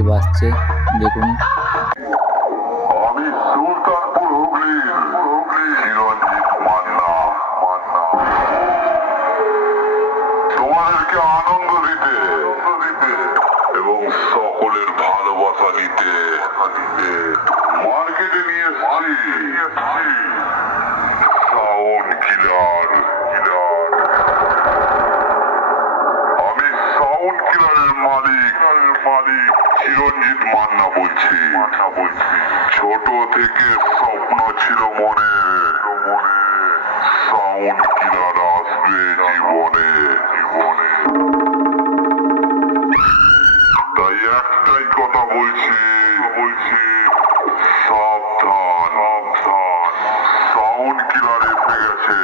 কি বাজছে দেখুন। আমি সুলতানপুর হুগলির চিরঞ্জিত মান্না তোমাদেরকে আনন্দ দিতে এবং সকলের ভালোবাসা নিতে মার্কেটে নিয়ে এসেছি সাউন্ড কিলার। আমি সাউন্ড কিলারের মালিক চিরঞ্জিত মান্না বলছি। ছোট থেকে স্বপ্ন ছিল মনে সাউন্ড কিলার আসবে জীবনে। তাই একটাই কথা বলছি সাবধান, সাউন্ড কিলার এসে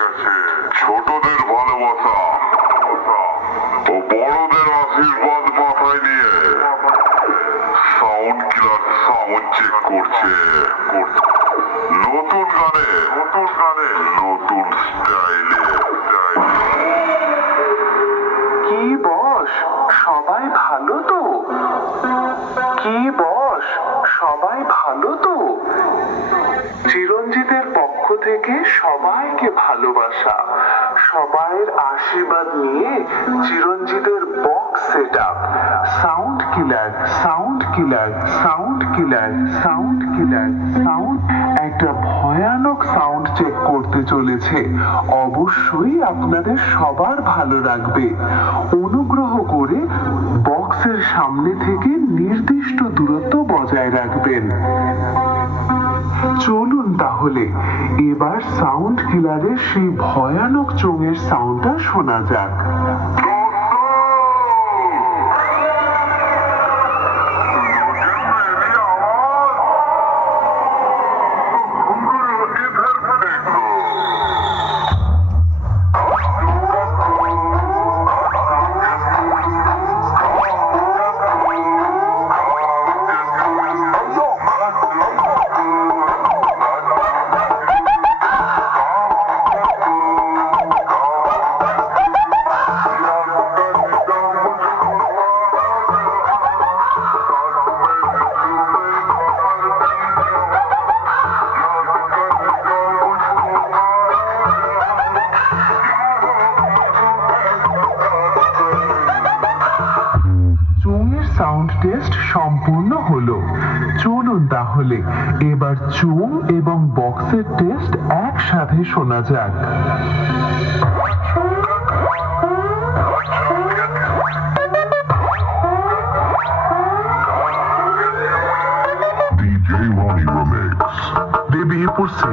গেছে। ছোটদের ভালোবাসা ও বড়দের আশীর্বাদ মাথায় নিয়ে সাউন্ড কিলার সাউন্ড চেক করছে। নতুন গানে নতুন স্টাইলে। কি বস, সবাই ভালো তো? চিরঞ্জিতের পক্ষ থেকে সবাইকে ভালোবাসা, সবাইয়ের আশীর্বাদ নিয়ে চিরঞ্জিতের বক্স সেট আপ সাউন্ড একটা ভয়ানক সাউন্ড চেক করতে চলেছে। অবশ্যই আপনাদের সবার ভালো লাগবে। অনুগ্রহ করে বক্সের সামনে থেকে নির্দিষ্ট দূরত্ব বজায় রাখবেন। চলুন তাহলে এবার সাউন্ড কিলারের সেই ভয়ানক চোঙের সাউন্ডটা শোনা যাক। সাউন্ড টেস্ট সম্পূর্ণ হলো। চলুন তাহলে এবার চোঙ এবং বক্সের টেস্ট একসাথে শোনা যাক। DJ Ronnie Remix. বেরিয়ে পড়ছি।